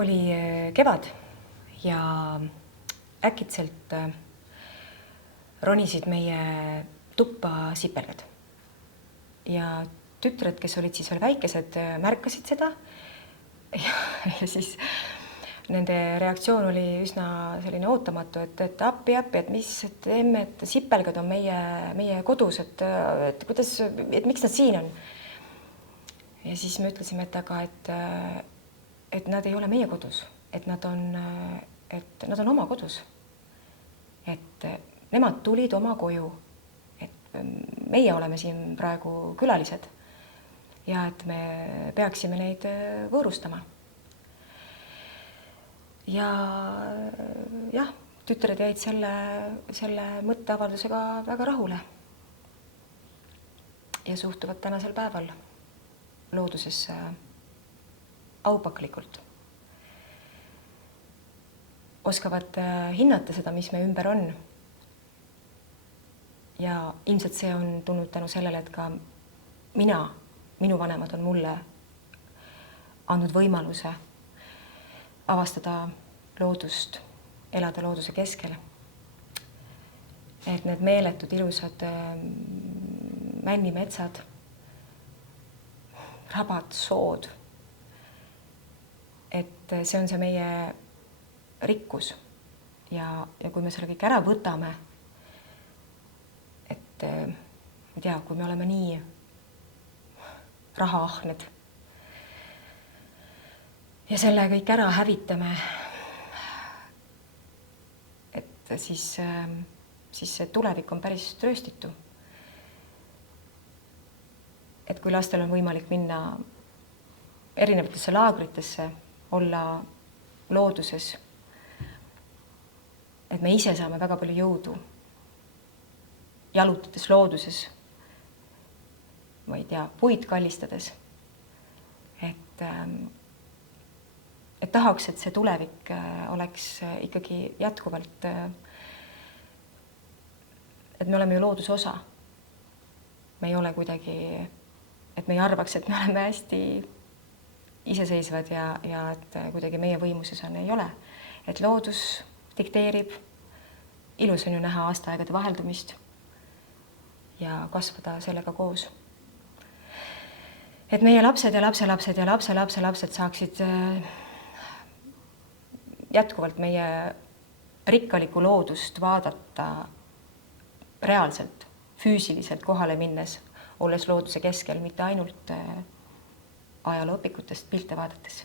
Oli kevad ja äkitselt ronisid meie tuppa sipelgad. Ja tütred, kes olid siis veel väikesed, märkasid seda. Ja siis nende reaktsioon oli üsna selline ootamatu, et appi, et mis teeme, et sipelgad on meie kodus, et miks nad siin on. Ja siis me ütlesime, et nad ei ole meie kodus, et nad on oma kodus. Et nemad tulid oma koju, et meie oleme siin praegu külalised ja et me peaksime neid võõrustama. Ja jah, tütred jäid selle mõtteavaldusega väga rahule ja suhtuvad tänasel päeval loodusesse aupaklikult. Oskavad hinnata seda, mis me ümber on. Ja ilmselt see on tulnud tänu sellele, et ka minu vanemad on mulle andnud võimaluse avastada loodust, elada looduse keskel. Et need meeletud ilusad männimetsad, rabad, sood, et see on see meie rikkus ja kui me selle kõik ära võtame, et ma tea, kui me oleme nii rahaahned ja selle kõik ära hävitame, et siis see tulevik on päris trööstitu. Et kui lastel on võimalik minna erinevatesse laagritesse, olla looduses, et me ise saame väga palju jõudu jalutades looduses, ma ei tea, puid kallistades, et tahaks, et see tulevik oleks ikkagi jätkuvalt, et me oleme ju looduse osa. Me ei ole kuidagi, et me ei arvaks, et me oleme hästi iseseisvad ja et kuidagi meie võimuses on, ei ole. Et loodus dikteerib, ilus on ju näha aastaaegade vaheldumist ja kasvada sellega koos. Et meie lapsed ja lapselapsed ja lapselapselapsed saaksid jätkuvalt meie rikkalikku loodust vaadata reaalselt, füüsiliselt kohale minnes, olles looduse keskel, mitte ainult ajalooõpikutest pilte vaadates.